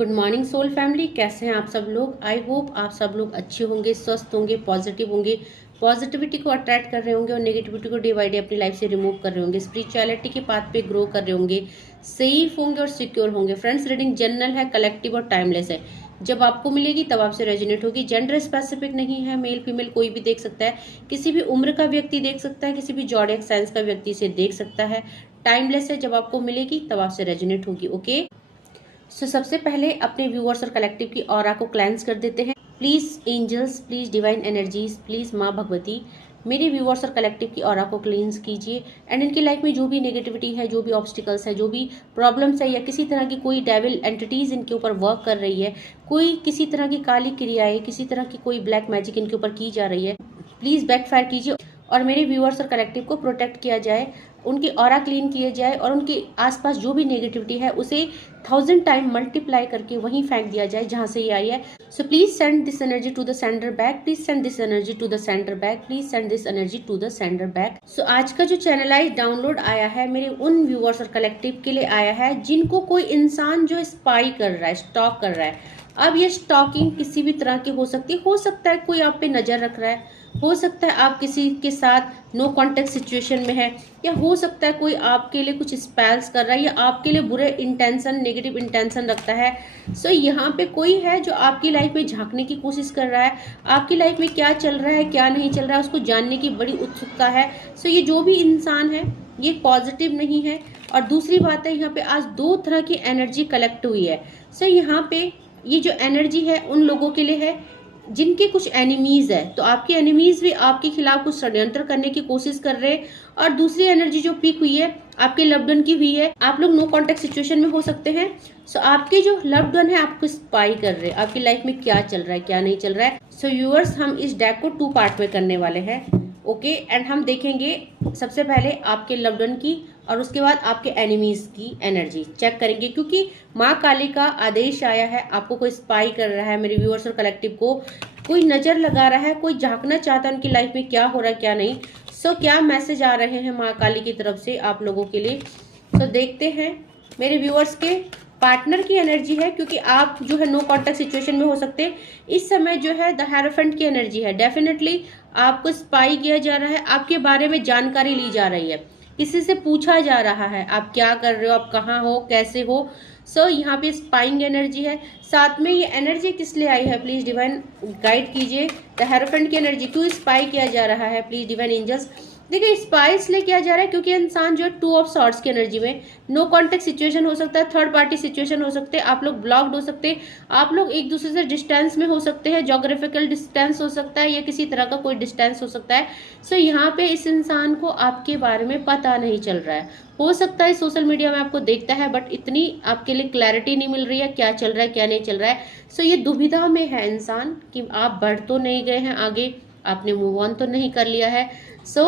Good morning soul family, कैसे हैं आप सब लोग। आई होप आप सब लोग अच्छे होंगे, स्वस्थ होंगे, पॉजिटिव होंगे, पॉजिटिविटी को अट्रैक्ट कर रहे होंगे और नेगेटिविटी को डे बाई डे अपनी लाइफ से रिमूव कर रहे होंगे, स्पिरिचुअलिटी के पाथ पे ग्रो कर रहे होंगे, सेफ होंगे और सिक्योर होंगे। फ्रेंड्स, रीडिंग जनरल है, कलेक्टिव और टाइमलेस है। जब आपको मिलेगी तब आपसे रेजोनेट होगी। जेंडर स्पेसिफिक नहीं है, मेल फीमेल कोई भी देख सकता है, किसी भी उम्र का व्यक्ति देख सकता है, किसी भी जॉडियक साइंस का व्यक्ति इसे देख सकता है। टाइमलेस है, जब आपको मिलेगी तब आपसे रेजोनेट होगी। ओके, सबसे पहले अपने व्यूअर्स और कलेक्टिव की ऑरा को क्लेंस कर देते हैं। Please angels, please divine energies, please माँ भगवती, मेरे व्यूअर्स और कलेक्टिव की ऑरा को क्लींस कीजिए। एंड इनकी लाइफ में जो भी नेगेटिविटी है, जो भी ऑब्स्टिकल्स है, जो भी प्रॉब्लम्स है, या किसी तरह की कोई डेविल एंटिटीज इनके ऊपर वर्क कर रही है, कोई किसी तरह की काली क्रियाएं, किसी तरह की कोई ब्लैक मैजिक इनके ऊपर की जा रही है, प्लीज बैकफायर कीजिए और मेरे व्यूअर्स और कलेक्टिव को प्रोटेक्ट किया जाए, उनकी ऑरा क्लीन किया जाए और उनके आसपास जो भी नेगेटिविटी है उसे 1000 टाइम मल्टीप्लाई करके वहीं फेंक दिया जाए जहां से ये आई है। So please send this energy to the centre back, please send this energy to the centre back, please send this energy to the centre back. So आज का जो चैनलाइज डाउनलोड आया है मेरे उन व्यूअर्स और कलेक्टिव के लिए आया है जिनको कोई इंसान जो स्पाई कर रहा है, स्टॉक कर रहा है। अब ये स्टॉकिंग किसी भी तरह की हो सकती है। हो सकता है कोई आप पे नजर रख रहा है, हो सकता है आप किसी के साथ नो कांटेक्ट सिचुएशन में है, या हो सकता है कोई आपके लिए कुछ स्पेल्स कर रहा है, या आपके लिए बुरे इंटेंशन, नेगेटिव इंटेंशन रखता है। सो यहाँ पे कोई है जो आपकी लाइफ में झांकने की कोशिश कर रहा है, आपकी लाइफ में क्या चल रहा है, क्या नहीं चल रहा है, उसको जानने की बड़ी उत्सुकता है। सो ये जो भी इंसान है ये पॉजिटिव नहीं है। और दूसरी बात है, यहाँ पे आज दो तरह की एनर्जी कलेक्ट हुई है। सो यहाँ पे ये जो एनर्जी है उन लोगों के लिए है जिनके कुछ एनिमीज है, तो आपके एनिमीज भी आपके खिलाफ कुछ षड्यंत्र करने की कोशिश कर रहे हैं। और दूसरी एनर्जी जो पिक हुई है आपके लव्ड वन की हुई है। आप लोग नो कांटेक्ट सिचुएशन में हो सकते हैं। सो आपके जो लव्ड वन है आपको स्पाई कर रहे हैं, आपकी लाइफ में क्या चल रहा है, क्या नहीं चल रहा है। सो व्यूअर्स, हम इस डेक को 2 पार्ट में करने वाले हैं। ओके, एंड हम देखेंगे सबसे पहले आपके लव्ड वन की और उसके बाद आपके एनिमीज की एनर्जी चेक करेंगे, क्योंकि माँ काली का आदेश आया है, आपको कोई स्पाई कर रहा है, मेरे व्यूअर्स और कलेक्टिव को कोई नजर लगा रहा है, कोई झांकना चाहता है उनकी लाइफ में क्या हो रहा है क्या नहीं। सो क्या मैसेज आ रहे हैं माँ काली की तरफ से आप लोगों के लिए। सो देखते हैं। मेरे व्यूअर्स के पार्टनर की एनर्जी है, क्योंकि आप जो है नो कांटेक्ट सिचुएशन में हो सकते हैं। इस समय जो है द हेरोफेंट की एनर्जी है। डेफिनेटली आपको स्पाई किया जा रहा है, आपके बारे में जानकारी ली जा रही है, किसी से पूछा जा रहा है आप क्या कर रहे हो, आप कहाँ हो, कैसे हो। सो यहाँ पे स्पाइंग एनर्जी है। साथ में ये एनर्जी किस लिए आई है, प्लीज डिवाइन गाइड कीजिए। द हेरोफेंट की एनर्जी, क्यों स्पाई किया जा रहा है, प्लीज डिवाइन एंजल्स। देखिए, स्पाई इसलिए किया जा रहा है क्योंकि इंसान जो है 2 ऑफ सॉर्ड्स की एनर्जी में, नो कांटेक्ट सिचुएशन हो सकता है, थर्ड पार्टी सिचुएशन हो सकते हैं, आप लोग ब्लॉक्ड हो सकते हैं, आप लोग एक दूसरे से डिस्टेंस में हो सकते हैं, जोग्राफिकल डिस्टेंस हो सकता है, या किसी तरह का कोई डिस्टेंस हो सकता है। सो यहाँ पे इस इंसान को आपके बारे में पता नहीं चल रहा है। हो सकता है सोशल मीडिया में आपको देखता है, बट इतनी आपके लिए क्लैरिटी नहीं मिल रही है क्या चल रहा है क्या नहीं चल रहा है। सो ये दुविधा में है इंसान कि आप बढ़ तो नहीं गए हैं आगे, आपने मूव ऑन तो नहीं कर लिया है। सो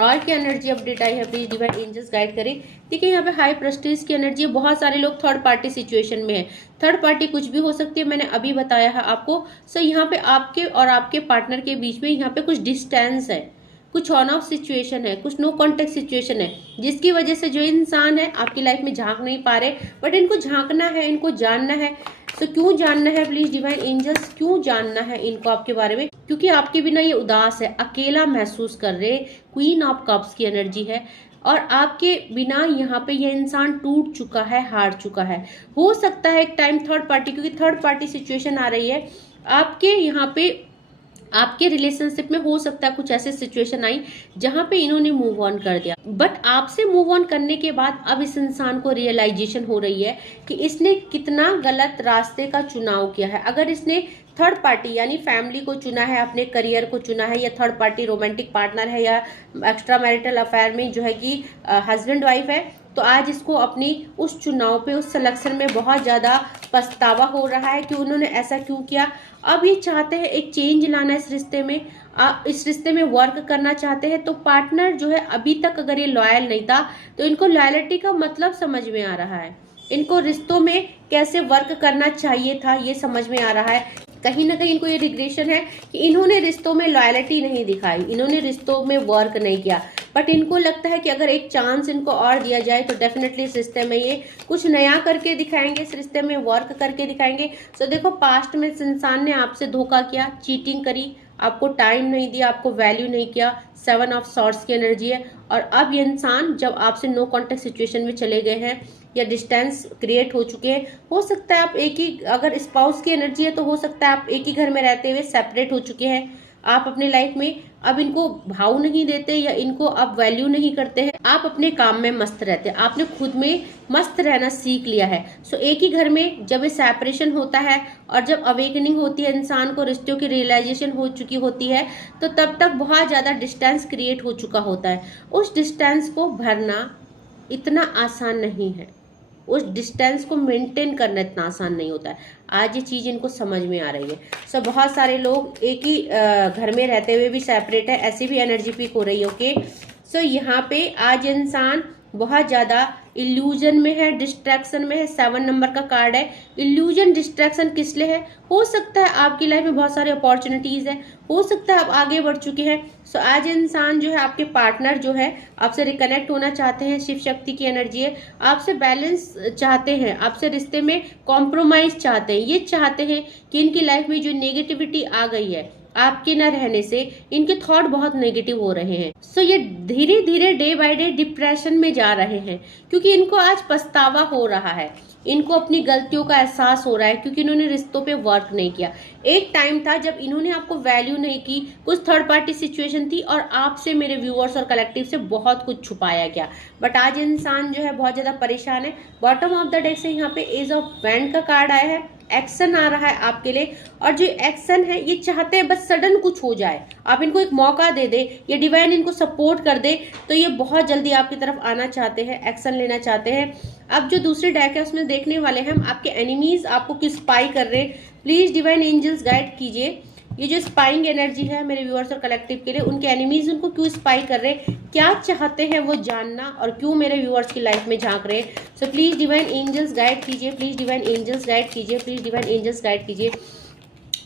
और क्या एनर्जी अपडेट आई है, प्लीज डिवाइन एंजल्स गाइड करें। देखिए, यहाँ पे हाई प्रेस्टीज की एनर्जी है। बहुत सारे लोग थर्ड पार्टी सिचुएशन में है। थर्ड पार्टी कुछ भी हो सकती है, मैंने अभी बताया है आपको। सो यहाँ पे आपके और आपके पार्टनर के बीच में यहाँ पे कुछ डिस्टेंस है, कुछ ऑन ऑफ सिचुएशन है, कुछ नो कांटेक्ट सिचुएशन है, जिसकी वजह से जो इंसान है आपकी लाइफ में झांक नहीं पा रहे, बट इनको झांकना है, इनको जानना है। सो क्यों जानना है, प्लीज डिवाइन एंजल्स, क्यों जानना है इनको आपके बारे में, क्योंकि आपके बिना ये उदास है, अकेला महसूस कर रहे। क्वीन ऑफ कप्स की एनर्जी है और आपके बिना यहाँ पे ये इंसान टूट चुका है, हार चुका है। हो सकता है एक टाइम थर्ड पार्टी, क्योंकि थर्ड पार्टी सिचुएशन आ रही है आपके यहाँ पे, आपके रिलेशनशिप में हो सकता है कुछ ऐसे सिचुएशन आई जहां पे इन्होंने मूव ऑन कर दिया, बट आपसे मूव ऑन करने के बाद अब इस इंसान को रियलाइजेशन हो रही है कि इसने कितना गलत रास्ते का चुनाव किया है। अगर इसने थर्ड पार्टी यानी फैमिली को चुना है, अपने करियर को चुना है, या थर्ड पार्टी रोमांटिक पार्टनर है, या एक्स्ट्रा मैरिटल अफेयर में जो है कि हस्बैंड वाइफ है, तो आज इसको अपनी उस चुनाव पे, उस सिलेक्शन में बहुत ज्यादा पछतावा हो रहा है कि उन्होंने ऐसा क्यों किया। अब ये चाहते हैं एक चेंज लाना इस रिश्ते में, इस रिश्ते में वर्क करना चाहते हैं। तो पार्टनर जो है अभी तक अगर ये लॉयल नहीं था तो इनको लॉयलिटी का मतलब समझ में आ रहा है, इनको रिश्तों में कैसे वर्क करना चाहिए था ये समझ में आ रहा है। कहीं ना कहीं इनको ये रिग्रेशन है कि इन्होंने रिश्तों में लॉयलिटी नहीं दिखाई, इन्होंने रिश्तों में वर्क नहीं किया। बट इनको लगता है कि अगर एक चांस इनको और दिया जाए तो डेफिनेटली इस रिश्ते में ये कुछ नया करके दिखाएंगे, इस रिश्ते में वर्क करके दिखाएंगे। सो देखो, पास्ट में इस इंसान ने आपसे धोखा किया, चीटिंग करी, आपको टाइम नहीं दिया, आपको वैल्यू नहीं किया, 7 ऑफ सॉर्ड्स की एनर्जी है। और अब ये इंसान जब आपसे नो कॉन्टेक्ट सिचुएशन में चले गए हैं या डिस्टेंस क्रिएट हो चुके हैं, हो सकता है आप एक ही, अगर स्पाउस की एनर्जी है तो हो सकता है आप एक ही घर में रहते हुए सेपरेट हो चुके हैं। आप अपने लाइफ में अब इनको भाव नहीं देते या इनको अब वैल्यू नहीं करते हैं, आप अपने काम में मस्त रहते हैं, आपने खुद में मस्त रहना सीख लिया है। सो एक ही घर में जब ये सेपरेशन होता है और जब अवेकनिंग होती है, इंसान को रिश्तों की रियलाइजेशन हो चुकी होती है, तो तब तक बहुत ज्यादा डिस्टेंस क्रिएट हो चुका होता है। उस डिस्टेंस को भरना इतना आसान नहीं है, उस डिस्टेंस को मेंटेन करना इतना आसान नहीं होता है। आज ये चीज़ इनको समझ में आ रही है। सो बहुत सारे लोग एक ही घर में रहते हुए भी सेपरेट है, ऐसी भी एनर्जी पिक हो रही है। ओके, सो यहाँ पे आज इंसान बहुत ज़्यादा इल्यूजन में है, डिस्ट्रैक्शन में है। 7 नंबर का कार्ड है। इल्यूजन, डिस्ट्रैक्शन किस लिए है? हो सकता है आपकी लाइफ में बहुत सारे अपॉर्चुनिटीज है, हो सकता है आप आगे बढ़ चुके हैं। सो आज इंसान जो है, आपके पार्टनर जो है, आपसे रिकनेक्ट होना चाहते हैं, शिव शक्ति की एनर्जी है, आपसे बैलेंस चाहते हैं, आपसे रिश्ते में कॉम्प्रोमाइज चाहते हैं। ये चाहते हैं कि इनकी लाइफ में जो नेगेटिविटी आ गई है आपके न रहने से, इनके थॉट बहुत नेगेटिव हो रहे हैं। सो ये धीरे धीरे डे बाय डे डिप्रेशन में जा रहे हैं, क्योंकि इनको आज पछतावा हो रहा है, इनको अपनी गलतियों का एहसास हो रहा है, क्योंकि इन्होंने रिश्तों पे वर्क नहीं किया। एक टाइम था जब इन्होंने आपको वैल्यू नहीं की, कुछ थर्ड पार्टी सिचुएशन थी और आपसे, मेरे व्यूअर्स और कलेक्टिव से बहुत कुछ छुपाया गया। बट आज इंसान जो है बहुत ज्यादा परेशान है। बॉटम ऑफ द डेक से यहाँ पे एज ऑफ वैंड का कार्ड आया है। एक्शन आ रहा है आपके लिए, और जो एक्शन है ये चाहते हैं बस सडन कुछ हो जाए, आप इनको एक मौका दे दे, ये डिवाइन इनको सपोर्ट कर दे, तो ये बहुत जल्दी आपकी तरफ आना चाहते हैं, एक्शन लेना चाहते हैं। अब जो दूसरी डेक है उसमें देखने वाले हैं हम आपके एनिमीज आपको किस स्पाई कर रहे हैं। प्लीज डिवाइन एंजल्स गाइड कीजिए, ये जो स्पाइंग एनर्जी है मेरे व्यूअर्स और कलेक्टिव के लिए, उनके एनिमीज उनको क्यों स्पाई कर रहे हैं, क्या चाहते हैं वो जानना, और क्यों मेरे व्यूअर्स की लाइफ में झांक रहे हैं। So please divine angels guide कीजिए, प्लीज डिवाइन एंजल्स गाइड कीजिए, प्लीज डिवाइन एंजल्स गाइड कीजिए।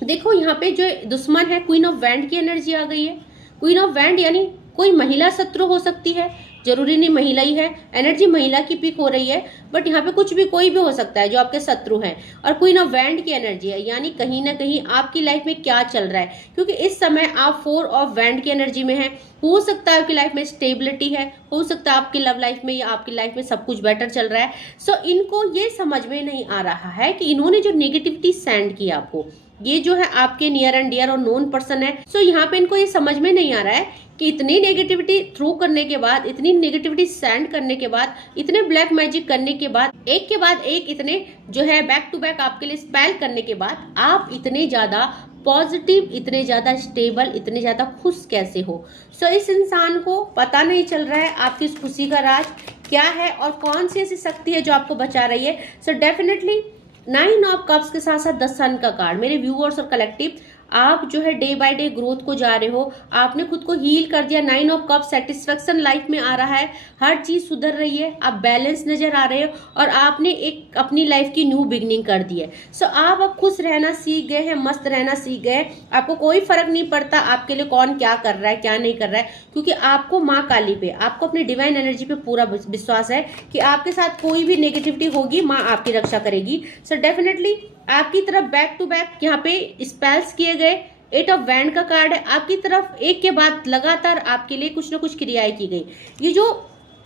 देखो यहाँ पे जो दुश्मन है, क्वीन ऑफ वैंड की एनर्जी आ गई है। क्वीन ऑफ वैंड यानी कोई महिला शत्रु हो सकती है, जरूरी नहीं महिला ही है, एनर्जी महिला की पिक हो रही है, बट यहाँ पे कुछ भी, कोई भी हो सकता है जो आपके शत्रु हैं। और क्वीन ऑफ वैंड की एनर्जी है, यानी कहीं ना कहीं आपकी लाइफ में क्या चल रहा है, क्योंकि इस समय आप 4 ऑफ वैंड की एनर्जी में है। हो सकता है आपकी लाइफ में स्टेबिलिटी है, हो सकता है आपकी लव लाइफ में या आपकी लाइफ में सब कुछ बेटर चल रहा है। सो इनको ये समझ में नहीं आ रहा है कि इन्होंने जो नेगेटिविटी सेंड की आपको, ये जो है आपके नियर एंड डियर और नोन पर्सन है। सो यहाँ पे इनको ये समझ में नहीं आ रहा है कि इतनी नेगेटिविटी थ्रू करने के बाद, इतनी नेगेटिविटी सेंड करने के बाद, इतने ब्लैक मैजिक करने के बाद, एक के बाद एक इतने जो है बैक टू बैक आपके लिए स्पेल करने के बाद, आप इतने ज्यादा पॉजिटिव, इतने ज्यादा स्टेबल, इतने ज्यादा खुश कैसे हो। सो इस इंसान को पता नहीं चल रहा है आपकी इस खुशी का राज क्या है और कौन सी ऐसी शक्ति है जो आपको बचा रही है। सो डेफिनेटली 9 ऑफ कप्स के साथ साथ 10 सन का कार्ड, मेरे व्यूअर्स और कलेक्टिव, आप जो है डे बाय डे ग्रोथ को जा रहे हो, आपने खुद को हील कर दिया। 9 ऑफ कप, सेटिस्फेक्शन लाइफ में आ रहा है, हर चीज सुधर रही है, आप बैलेंस नजर आ रहे हो और आपने एक अपनी लाइफ की न्यू बिगनिंग कर दी है। सो आप अब खुश रहना सीख गए हैं, मस्त रहना सीख गए, आपको कोई फर्क नहीं पड़ता आपके लिए कौन क्या कर रहा है क्या नहीं कर रहा है, क्योंकि आपको माँ काली पे, आपको अपनी डिवाइन एनर्जी पे पूरा विश्वास है कि आपके साथ कोई भी नेगेटिविटी होगी, माँ आपकी रक्षा करेगी। सो डेफिनेटली आपकी तरफ बैक टू बैक यहाँ पे स्पेल्स किए गए। 8 ऑफ वैंड का कार्ड है, आपकी तरफ एक के बाद लगातार आपके लिए कुछ ना कुछ क्रियाएं की गई। ये जो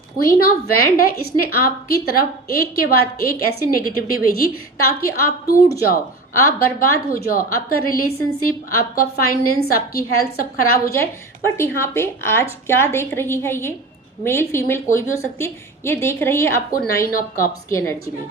क्वीन ऑफ वैंड है, इसने आपकी तरफ एक के बाद एक ऐसी नेगेटिविटी भेजी ताकि आप टूट जाओ, आप बर्बाद हो जाओ, आपका रिलेशनशिप, आपका फाइनेंस, आपकी हेल्थ सब खराब हो जाए। बट यहाँ पे आज क्या देख रही है, ये मेल फीमेल कोई भी हो सकती है, ये देख रही है आपको 9 ऑफ कप्स की एनर्जी में,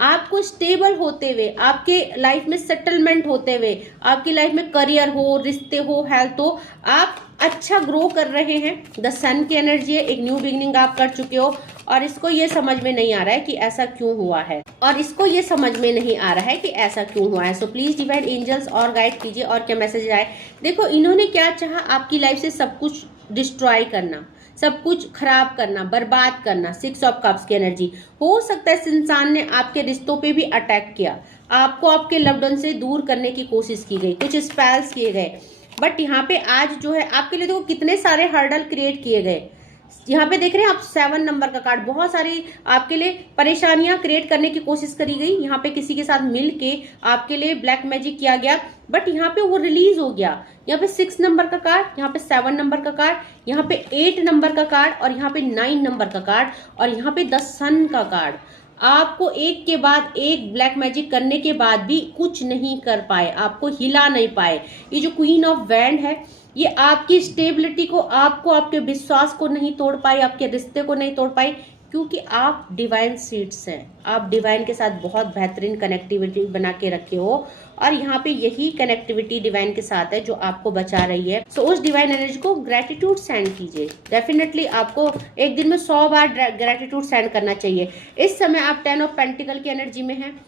आपको स्टेबल होते हुए, आपके लाइफ में सेटलमेंट होते हुए, आपकी लाइफ में करियर हो, रिश्ते हो, हेल्थ हो, आप अच्छा ग्रो कर रहे हैं। द सन की एनर्जी है, एक न्यू बिगनिंग आप कर चुके हो और इसको ये समझ में नहीं आ रहा है कि ऐसा क्यों हुआ है, और इसको ये समझ में नहीं आ रहा है कि ऐसा क्यों हुआ है। सो प्लीज डिवाइन एंजल्स और गाइड कीजिए और क्या मैसेज आए। देखो इन्होंने क्या चाहा, आपकी लाइफ से सब कुछ डिस्ट्रॉय करना, सब कुछ खराब करना, बर्बाद करना। 6 ऑफ कप्स की एनर्जी, हो सकता है इस इंसान ने आपके रिश्तों पे भी अटैक किया, आपको आपके लव्ड वन से दूर करने की कोशिश की गई, कुछ स्पेल्स किए गए। बट यहाँ पे आज जो है आपके लिए देखो कितने सारे हर्डल क्रिएट किए गए, यहाँ पे देख रहे हैं आप 7 नंबर का कार्ड, बहुत सारी आपके लिए परेशानियां क्रिएट करने की कोशिश करी गई, यहाँ पे किसी के साथ मिल के आपके लिए ब्लैक मैजिक किया गया, बट यहाँ पे वो रिलीज हो गया। यहाँ पे 6 नंबर का कार्ड, यहाँ पे 7 नंबर का कार्ड, यहाँ पे 8 नंबर का कार्ड और यहाँ पे 9 नंबर का कार्ड और यहाँ पे द सन का कार्ड। आपको एक के बाद एक ब्लैक मैजिक करने के बाद भी कुछ नहीं कर पाए, आपको हिला नहीं पाए। ये जो क्वीन ऑफ वैंड है, ये आपकी स्टेबिलिटी को, आपको, आपके विश्वास को नहीं तोड़ पाई, आपके रिश्ते को नहीं तोड़ पाई, क्योंकि आप डिवाइन सीड्स हैं। आप डिवाइन के साथ बहुत बेहतरीन कनेक्टिविटी बना के रखे हो और यहाँ पे यही कनेक्टिविटी डिवाइन के साथ है जो आपको बचा रही है। सो उस डिवाइन एनर्जी को ग्रेटिट्यूड सेंड कीजिए। डेफिनेटली आपको एक दिन में 100 बार ग्रेटिट्यूड सेंड करना चाहिए। इस समय आप 10 ऑफ पेंटिकल की एनर्जी में हैं।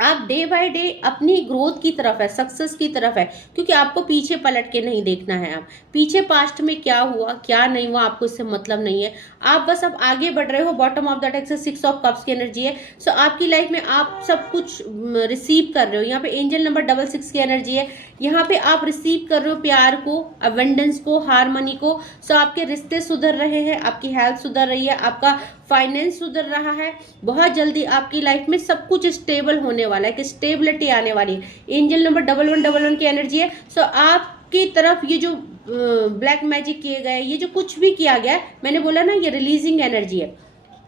आप डे बाय डे अपनी ग्रोथ की तरफ है, सक्सेस की तरफ है, क्योंकि आपको पीछे पलट के नहीं देखना है। आप पीछे पास्ट में क्या हुआ क्या नहीं हुआ आपको इससे मतलब नहीं है, आप बस अब आगे बढ़ रहे हो। बॉटम ऑफ द डेक से 6 ऑफ कप्स की एनर्जी है। सो आपकी लाइफ में आप सब कुछ रिसीव कर रहे हो। यहाँ पे एंजल नंबर 66 की एनर्जी है। यहाँ पे आप रिसीव कर रहे हो प्यार को, अबंडेंस को, हार्मनी को। सो आपके रिश्ते सुधर रहे हैं, आपकी हेल्थ सुधर रही है, आपका फाइनेंस सुधर रहा है। बहुत जल्दी आपकी लाइफ में सब कुछ स्टेबल होने वाला है, कि स्टेबिलिटी आने वाली है। एंजल नंबर 1111 की एनर्जी है। सो आपकी तरफ ये जो ब्लैक मैजिक किए गए, ये जो कुछ भी किया गया है, मैंने बोला ना, ये रिलीजिंग एनर्जी है।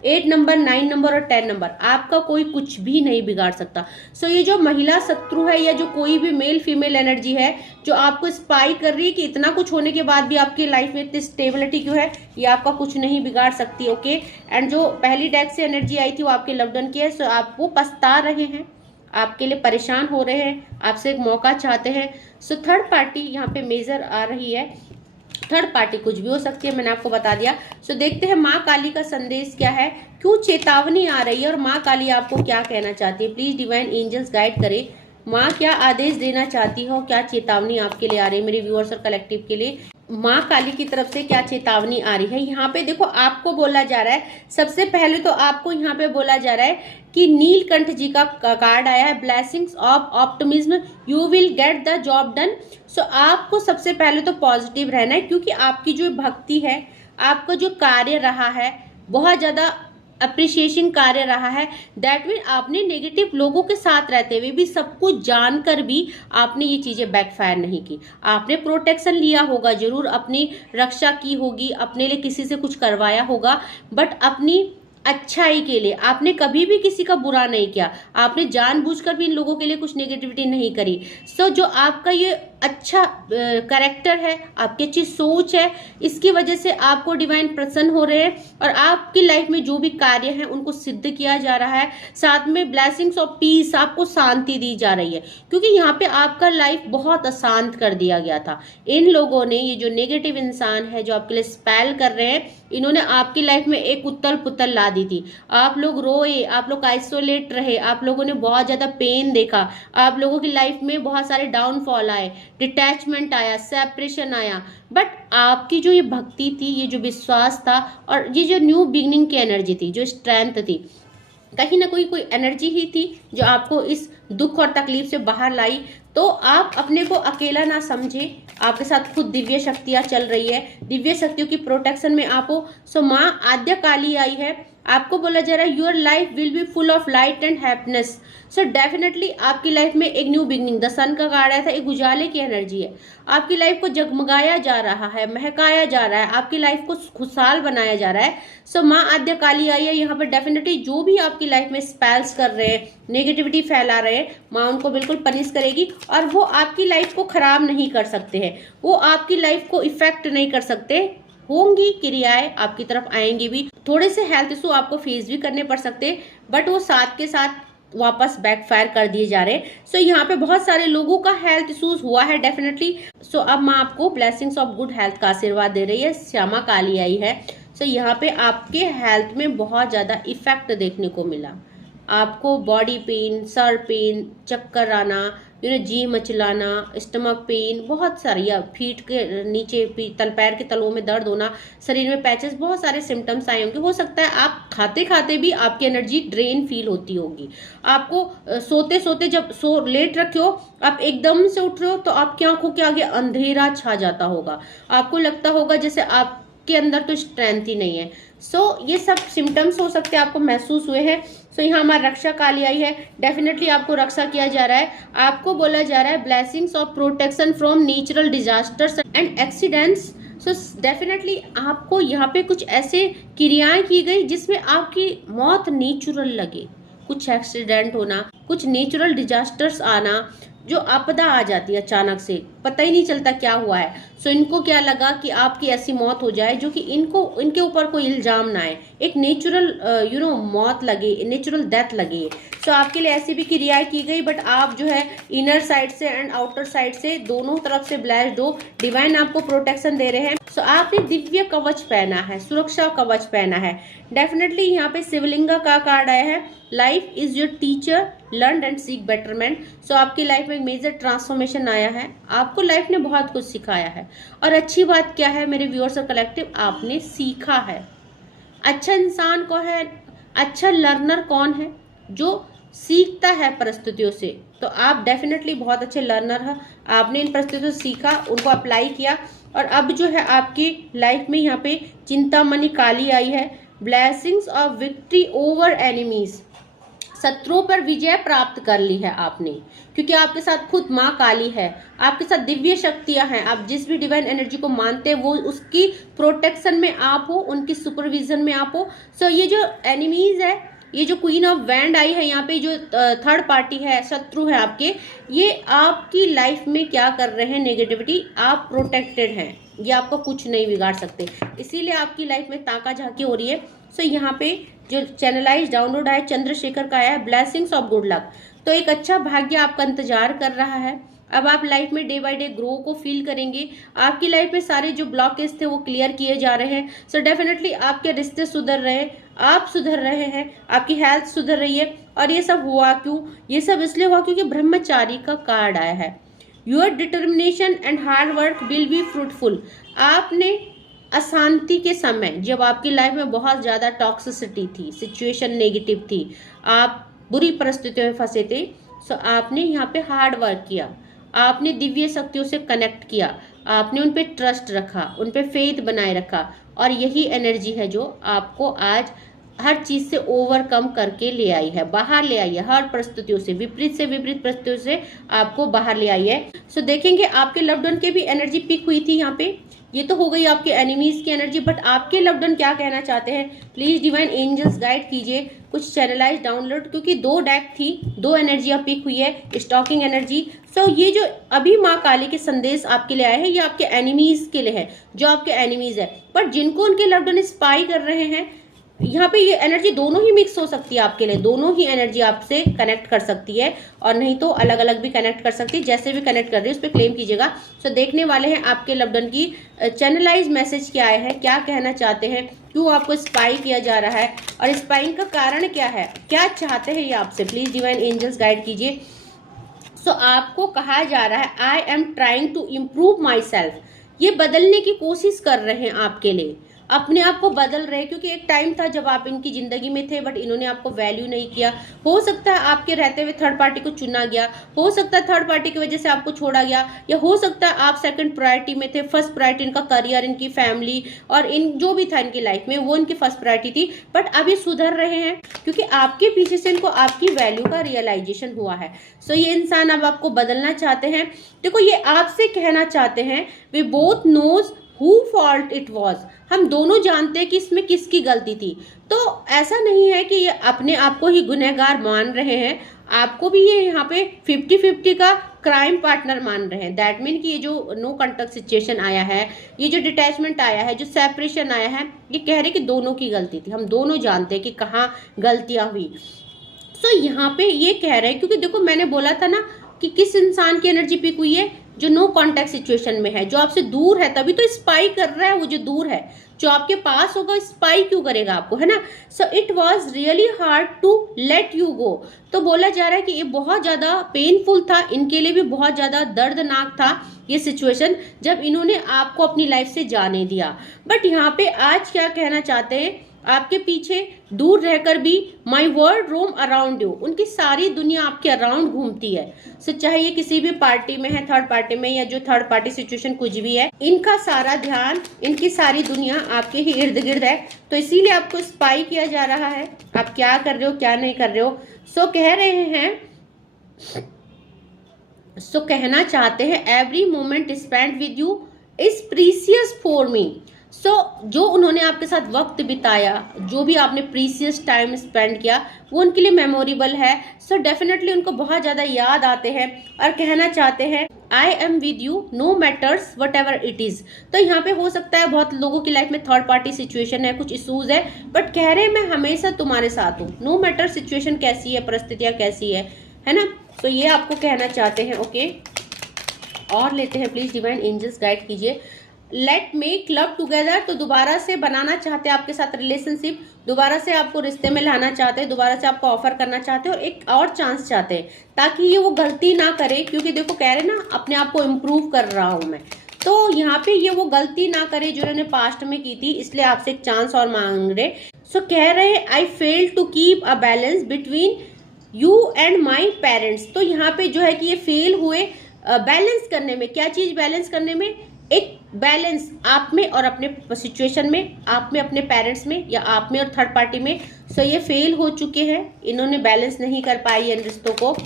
8 नंबर, 9 नंबर और 10 नंबर, आपका कोई कुछ भी नहीं बिगाड़ सकता। सो ये जो महिला शत्रु है या जो कोई भी मेल फीमेल एनर्जी है जो आपको स्पाई कर रही है कि इतना कुछ होने के बाद भी आपकी लाइफ में इतनी स्टेबिलिटी क्यों है, ये आपका कुछ नहीं बिगाड़ सकती। ओके। एंड जो पहली डेक से एनर्जी आई थी वो आपके लव्ड वन की है। सो आप वो पछता रहे हैं, आपके लिए परेशान हो रहे हैं, आपसे एक मौका चाहते हैं। सो थर्ड पार्टी यहाँ पे मेजर आ रही है। थर्ड पार्टी कुछ भी हो सकती है, मैंने आपको बता दिया। सो देखते हैं माँ काली का संदेश क्या है, क्यों चेतावनी आ रही है और माँ काली आपको क्या कहना चाहती है। प्लीज डिवाइन एंजल्स गाइड करे, माँ क्या आदेश देना चाहती हो, क्या चेतावनी आपके लिए आ रही है, मेरे व्यूअर्स और कलेक्टिव के लिए माँ काली की तरफ से क्या चेतावनी आ रही है। यहाँ पे देखो आपको बोला जा रहा है, सबसे पहले तो आपको यहाँ पे बोला जा रहा है कि नीलकंठ जी का कार्ड आया है, blessings of optimism, you will get the job done. So आपको सबसे पहले तो पॉजिटिव रहना है, क्योंकि आपकी जो भक्ति है, आपका जो कार्य रहा है, बहुत ज्यादा अप्रिशिएशन कार्य रहा है। दैट मीन आपने नेगेटिव लोगों के साथ रहते हुए भी, सब कुछ जानकर भी आपने ये चीजें बैकफायर नहीं की। आपने प्रोटेक्शन लिया होगा, जरूर अपनी रक्षा की होगी, अपने लिए किसी से कुछ करवाया होगा, बट अपनी अच्छाई के लिए आपने कभी भी किसी का बुरा नहीं किया। आपने जानबूझकर भी इन लोगों के लिए कुछ नेगेटिविटी नहीं करी। सो जो आपका ये अच्छा कैरेक्टर है, आपकी अच्छी सोच है, इसकी वजह से आपको डिवाइन प्रसन्न हो रहे हैं और आपकी लाइफ में जो भी कार्य है उनको सिद्ध किया जा रहा है। साथ में ब्लेसिंग्स ऑफ पीस, आपको शांति दी जा रही है, क्योंकि यहाँ पे आपका लाइफ बहुत अशांत कर दिया गया था। इन लोगों ने, ये जो नेगेटिव इंसान है जो आपके लिए स्पेल कर रहे हैं, इन्होंने आपकी लाइफ में एक उतल पुतल ला दी थी। आप लोग रोए, आप लोग आइसोलेट रहे, आप लोगों ने बहुत ज्यादा पेन देखा, आप लोगों की लाइफ में बहुत सारे डाउनफॉल आए, डिटैचमेंट आया, सेपरेशन आया, बट आपकी जो ये भक्ति थी, ये जो विश्वास था और ये जो न्यू बिगिनिंग की एनर्जी थी, जो स्ट्रेंथ थी, कहीं ना कोई एनर्जी ही थी जो आपको इस दुख और तकलीफ से बाहर लाई। तो आप अपने को अकेला ना समझे, आपके साथ खुद दिव्य शक्तियां चल रही है, दिव्य शक्तियों की प्रोटेक्शन में आप हो। सो माँ आद्य काली आई है, आपको बोला जा रहा है your life will be full of light and happiness. So definitely आपकी लाइफ में एक न्यू बिगनिंग, द सन का कार्ड आया था, एक उजाले की एनर्जी है। आपकी लाइफ को जगमगाया जा रहा है, महकाया जा रहा है, आपकी लाइफ को खुशहाल बनाया जा रहा है। सो माँ आद्य काली आई है यहाँ पर। डेफिनेटली जो भी आपकी लाइफ में स्पेल्स कर रहे हैं, नेगेटिविटी फैला रहे हैं, माँ उनको बिल्कुल पनिश करेगी और वो आपकी लाइफ को खराब नहीं कर सकते हैं, वो आपकी लाइफ को इफेक्ट नहीं कर सकते। होंगी क्रियाएं आपकी तरफ आएंगी भी, थोड़े से हेल्थ इशू आपको फेस भी करने पड़ सकते, बट वो साथ के साथ वापस बैकफायर कर दिए जा रहे हैं। सो यहाँ पे बहुत सारे लोगों का हेल्थ इश्यूज हुआ है डेफिनेटली। सो अब मैं आपको ब्लेसिंग्स ऑफ गुड हेल्थ का आशीर्वाद दे रही है, श्यामा काली आई है। सो यहाँ पे आपके हेल्थ में बहुत ज्यादा इफेक्ट देखने को मिला, आपको बॉडी पेन, सर पेन, चक्कर आना, जी मचलाना, स्टमक पेन, बहुत सारी, या फीट के नीचे तल पैर के तलों में दर्द होना, शरीर में पैचेस, बहुत सारे सिम्टम्स आए होंगे। हो सकता है आप खाते खाते भी आपकी एनर्जी ड्रेन फील होती होगी। आपको सोते सोते जब लेट रखे हो, आप एकदम से उठ रहे हो तो आपकी आंखों के आगे अंधेरा छा जाता होगा। आपको लगता होगा जैसे आप के अंदर तो स्ट्रेंथ ही नहीं है। सो ये सब सिम्टम्स हो सकते हैं आपको महसूस हुए हैं। सो यहाँ हमारा रक्षा काली आई है, डेफिनेटली आपको रक्षा किया जा रहा है। आपको बोला जा रहा है blessings of protection from natural disasters and accidents. So definitely आपको यहाँ पे कुछ ऐसे क्रियाएं की गई जिसमें आपकी मौत नेचुरल लगे, कुछ एक्सीडेंट होना, कुछ नेचुरल डिजास्टर्स आना, जो आपदा आ जाती है अचानक से, पता ही नहीं चलता क्या हुआ है। सो इनको क्या लगा कि आपकी ऐसी मौत हो जाए जो कि इनके ऊपर कोई इल्जाम ना आए, एक नेचुरल मौत लगे, नेचुरल डेथ लगे। सो आपके लिए ऐसी भी क्रियाएं की गई, बट आप जो है इनर साइड से एंड आउटर साइड से दोनों तरफ से ब्लेस्ड हो, डिवाइन आपको प्रोटेक्शन दे रहे हैं। सो आपने दिव्य कवच पहना है, सुरक्षा कवच पहना है। डेफिनेटली यहाँ पे शिवलिंगा का कार्ड आया है, life is your teacher, learn and seek betterment. So आपकी लाइफ में एक मेजर ट्रांसफॉर्मेशन आया है, आपको लाइफ ने बहुत कुछ सिखाया है। और अच्छी बात क्या है मेरे व्यूअर्स और कलेक्टिव, आपने सीखा है। अच्छा इंसान कौन है, अच्छा लर्नर कौन है, जो सीखता है परिस्थितियों से। तो आप डेफिनेटली बहुत अच्छे लर्नर हैं, आपने इन परिस्थितियों से सीखा, उनको अप्लाई किया, और अब जो है आपकी लाइफ में यहाँ पे चिंतामणि काली आई है, blessings of victory over enemies. शत्रुओं पर विजय प्राप्त कर ली है आपने, क्योंकि आपके साथ खुद माँ काली है, आपके साथ दिव्य शक्तियां हैं। आप जिस भी डिवाइन एनर्जी को मानते हैं वो उसकी प्रोटेक्शन में आप हो, उनकी सुपरविजन में आप हो। सो ये जो एनिमीज है, ये जो क्वीन ऑफ वैंड आई है यहाँ पे, जो थर्ड पार्टी है, शत्रु है आपके, ये आपकी लाइफ में क्या कर रहे हैं, नेगेटिविटी, आप प्रोटेक्टेड हैं, ये आपको कुछ नहीं बिगाड़ सकते, इसीलिए आपकी लाइफ में ताका झाकी हो रही है। सो यहाँ पे जो चैनलाइज डाउनलोड आया चंद्रशेखर का आया है, ब्लेसिंग्स ऑफ गुड लक। तो एक अच्छा भाग्य आपका इंतजार कर रहा है। अब आप लाइफ में डे बाय डे ग्रो को फील करेंगे, आपकी लाइफ में सारे जो ब्लॉकेज थे वो क्लियर किए जा रहे हैं। सो डेफिनेटली आपके रिश्ते सुधर रहे हैं, आप सुधर रहे हैं, आपकी हेल्थ सुधर रही है। और ये सब हुआ क्यों, ये सब इसलिए हुआ क्योंकि ब्रह्मचारी का कार्ड आया है। Your determination and hard work will be fruitful. आपने अशांति के समय, जब आपकी लाइफ में बहुत ज़्यादा टॉक्सिसिटी थी, सिचुएशन नेगेटिव थी, आप बुरी परिस्थितियों में फंसे थे, सो आपने यहाँ पे हार्ड वर्क किया, आपने दिव्य शक्तियों से कनेक्ट किया, आपने उन पे ट्रस्ट रखा, उन पे फेथ बनाए रखा, और यही एनर्जी है जो आपको आज हर चीज से ओवरकम करके ले आई है, बाहर ले आई है, हर परिस्थितियों से विपरीत परिस्थितियों से आपको बाहर ले आई है। सो देखेंगे आपके लव्ड वन के भी एनर्जी पिक हुई थी यहाँ पे, ये तो हो गई आपके एनिमीज की एनर्जी, बट आपके लव्ड वन क्या कहना चाहते हैं, प्लीज डिवाइन एंजल्स गाइड कीजिए, कुछ चैनलाइज डाउनलोड, क्योंकि 2 डेक थी, 2 एनर्जियां पिक हुई है, स्टॉकिंग एनर्जी। सो ये जो अभी माँ काली के संदेश आपके लिए आए हैं, ये आपके एनिमीज के लिए है, जो आपके एनिमीज है, बट जिनको उनके लव्ड वन स्पाई कर रहे हैं, यहाँ पे ये एनर्जी दोनों ही मिक्स हो सकती है आपके लिए, दोनों ही एनर्जी आपसे कनेक्ट कर सकती है, और नहीं तो अलग अलग भी कनेक्ट कर सकती है, जैसे भी कनेक्ट कर रही है उस पर क्लेम कीजिएगा। सो देखने वाले हैं आपके लव्ड वन की चैनलाइज मैसेज क्या आए हैं, क्या कहना चाहते हैं, क्यों आपको स्पाई किया जा रहा है, और स्पाइंग का कारण क्या है, क्या चाहते हैं ये आपसे, प्लीज डिवाइन एंजल्स गाइड कीजिए। सो आपको कहा जा रहा है, I am trying to improve myself, ये बदलने की कोशिश कर रहे हैं आपके लिए, अपने आप को बदल रहे हैं, क्योंकि एक टाइम था जब आप इनकी जिंदगी में थे, बट इन्होंने आपको वैल्यू नहीं किया। हो सकता है आपके रहते हुए थर्ड पार्टी को चुना गया, हो सकता है थर्ड पार्टी की वजह से आपको छोड़ा गया, या हो सकता है आप सेकंड प्रायोरिटी में थे, फर्स्ट प्रायोरिटी इनका करियर, इनकी फैमिली और इन जो भी था इनकी लाइफ में वो इनकी फर्स्ट प्रायोरिटी थी, बट अभी सुधर रहे हैं क्योंकि आपके पीछे से इनको आपकी वैल्यू का रियलाइजेशन हुआ है। सो ये इंसान अब आपको बदलना चाहते हैं। देखो ये आपसे कहना चाहते हैं, we both knows who fault it was, हम दोनों जानते हैं कि इसमें किसकी गलती थी। तो ऐसा नहीं है कि ये अपने आप को ही गुनहगार मान रहे हैं, आपको भी ये यहाँ पे 50-50 का क्राइम पार्टनर मान रहे हैं। दैट मीन कि ये जो नो कॉन्टेक्ट सिचुएशन आया है, ये जो डिटैचमेंट आया है, जो सेपरेशन आया है, ये कह रहे कि दोनों की गलती थी, हम दोनों जानते हैं कि कहाँ गलतियां हुई। सो यहाँ पे ये कह रहे हैं, क्योंकि देखो मैंने बोला था ना कि किस इंसान की एनर्जी पिक हुई है, जो नो कॉन्टेक्ट सिचुएशन में है, जो आपसे दूर है, तभी तो स्पाई कर रहा है। वो जो दूर है, जो आपके पास होगा स्पाई क्यों करेगा आपको, है ना। So it was really hard to let you go. तो बोला जा रहा है कि ये बहुत ज्यादा पेनफुल था, इनके लिए भी बहुत ज्यादा दर्दनाक था ये सिचुएशन, जब इन्होंने आपको अपनी लाइफ से जाने दिया। बट यहाँ पे आज क्या कहना चाहते हैं आपके पीछे दूर रहकर भी my world roam around you, उनकी सारी दुनिया आपके अराउंड घूमती है। सो चाहे ये किसी भी पार्टी में है, थर्ड पार्टी में, या जो थर्ड पार्टी सिचुएशन कुछ भी है, इनका सारा ध्यान, इनकी सारी दुनिया आपके ही इर्द गिर्द है। तो इसीलिए आपको स्पाई किया जा रहा है, आप क्या कर रहे हो क्या नहीं कर रहे हो। सो कह रहे हैं, सो कहना चाहते हैं every moment spend with you is precious for me. So जो उन्होंने आपके साथ वक्त बिताया, जो भी आपने प्रीसियस टाइम स्पेंड किया, वो उनके लिए मेमोरेबल है। सो डेफिनेटली उनको बहुत ज़्यादा याद आते हैं और कहना चाहते हैं I am with you know matters what ever it is. तो यहाँ पे हो सकता है बहुत लोगों की लाइफ में थर्ड पार्टी सिचुएशन है, कुछ इशूज है, बट कह रहे हैं मैं हमेशा तुम्हारे साथ हूँ, नो मैटर सिचुएशन कैसी है, परिस्थितियाँ कैसी है ना। तो ये आपको कहना चाहते हैं। ओके, और लेते हैं प्लीज, डिवाइन एंजल्स गाइड कीजिए। लेट मेक लव टुगेदर, तो दोबारा से बनाना चाहते हैं आपके साथ रिलेशनशिप, दोबारा से आपको रिश्ते में लाना चाहते हैं, दोबारा से आपको ऑफर करना चाहते हैं और एक और चांस चाहते हैं ताकि ये वो गलती ना करे। क्योंकि देखो कह रहे ना अपने आप को इम्प्रूव कर रहा हूं मैं, तो यहाँ पे ये वो गलती ना करे जो उन्होंने पास्ट में की थी, इसलिए आपसे एक चांस और मांग रहे। सो कह रहे I fail to keep a balance between you and my parents. तो यहाँ पे जो है कि ये फेल हुए बैलेंस करने में। क्या चीज बैलेंस करने में? एक बैलेंस आप में और अपने सिचुएशन में, आप में अपने पेरेंट्स में, या आप में और थर्ड पार्टी में। सो ये फेल हो चुके हैं, इन्होंने बैलेंस नहीं कर पाई इन रिश्तों को।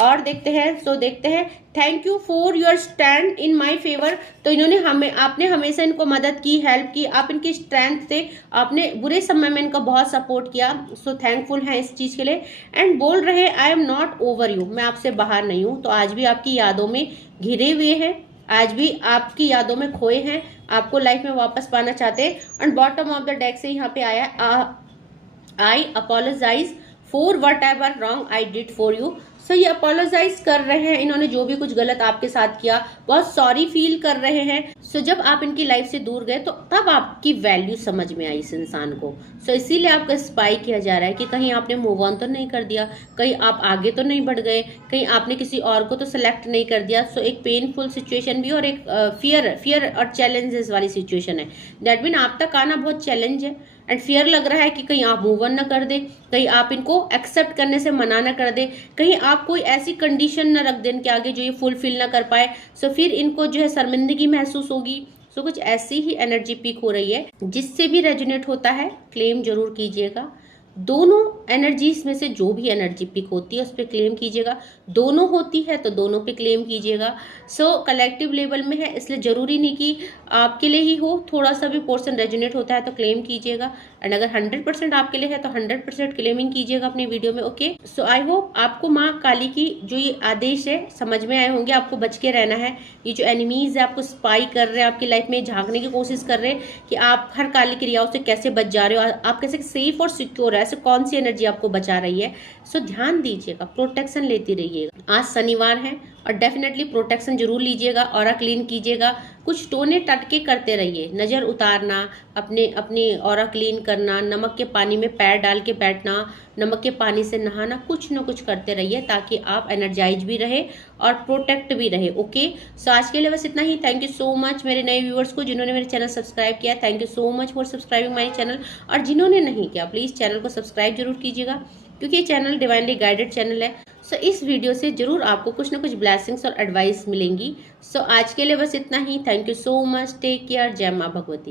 और देखते हैं, सो देखते हैं thank you for your stand in my favour. तो इन्होंने आपने हमेशा इनको मदद की, हेल्प की, आप इनकी स्ट्रेंथ थे, आपने बुरे समय में इनका बहुत सपोर्ट किया। सो थैंकफुल हैं इस चीज़ के लिए। एंड बोल रहे I am not over you, मैं आपसे बाहर नहीं हूँ। तो आज भी आपकी यादों में घिरे हुए हैं, आज भी आपकी यादों में खोए हैं, आपको लाइफ में वापस पाना चाहते हैं। And bottom of the deck से यहाँ पे आया I apologise for whatever wrong I did for you. So ये अपोलोजाइज कर रहे हैं, इन्होंने जो भी कुछ गलत आपके साथ किया बहुत सॉरी फील कर रहे हैं। सो जब आप इनकी लाइफ से दूर गए तो तब आपकी वैल्यू समझ में आई इस इंसान को। सो इसीलिए आपका स्पाई किया जा रहा है कि कहीं आपने मूव ऑन तो नहीं कर दिया, कहीं आप आगे तो नहीं बढ़ गए, कहीं आपने किसी और को तो सेलेक्ट नहीं कर दिया। सो एक पेनफुल सिचुएशन भी और एक फियर और चैलेंजेस वाली सिचुएशन है। दैट मीन आप तक आना बहुत चैलेंज है एंड फियर लग रहा है कि कहीं आप मूव ऑन न कर दे, कहीं आप इनको एक्सेप्ट करने से मना न कर दे, कहीं आप कोई ऐसी कंडीशन न रख दें इनके आगे जो ये फुलफिल न कर पाए। सो फिर इनको जो है शर्मिंदगी महसूस होगी। सो कुछ ऐसी ही एनर्जी पीक हो रही है। जिससे भी रेजोनेट होता है क्लेम जरूर कीजिएगा। दोनों एनर्जीज में से जो भी एनर्जी पिक होती है उस पर क्लेम कीजिएगा। दोनों होती है तो दोनों पे क्लेम कीजिएगा। सो कलेक्टिव लेवल में है, इसलिए जरूरी नहीं कि आपके लिए ही हो, थोड़ा सा भी पोर्शन रेजोनेट होता है तो क्लेम कीजिएगा। एंड अगर 100% आपके लिए है तो 100% क्लेमिंग कीजिएगा अपनी वीडियो में। ओके, सो आई होप आपको माँ काली की जो ये आदेश है समझ में आए होंगे। आपको बच के रहना है। ये जो एनिमीज है आपको स्पाई कर रहे हैं, आपकी लाइफ में झांकने की कोशिश कर रहे हैं कि आप हर काली क्रियाओं से कैसे बच जा रहे हो, आप कैसे सेफ और सिक्योर है, ऐसे कौन सी एनर्जी आपको बचा रही है। सो ध्यान दीजिएगा, प्रोटेक्शन लेती रहिएगा। आज शनिवार है और डेफिनेटली प्रोटेक्शन जरूर लीजिएगा, ऑरा क्लीन कीजिएगा, कुछ टोने टटके करते रहिए, नज़र उतारना, अपनी ऑरा क्लीन करना, नमक के पानी में पैर डाल के बैठना, नमक के पानी से नहाना, कुछ न कुछ करते रहिए ताकि आप एनर्जाइज भी रहे और प्रोटेक्ट भी रहे। ओके, सो आज के लिए बस इतना ही। थैंक यू सो मच मेरे नए व्यूअर्स को जिन्होंने मेरे चैनल सब्सक्राइब किया। Thank you so much for subscribing my channel. और जिन्होंने नहीं किया प्लीज़ चैनल को सब्सक्राइब जरूर कीजिएगा क्योंकि ये चैनल डिवाइनली गाइडेड चैनल है। सो इस वीडियो से जरूर आपको कुछ ना कुछ ब्लेसिंग्स और एडवाइस मिलेंगी। सो आज के लिए बस इतना ही। Thank you so much, take care, जय माँ भगवती।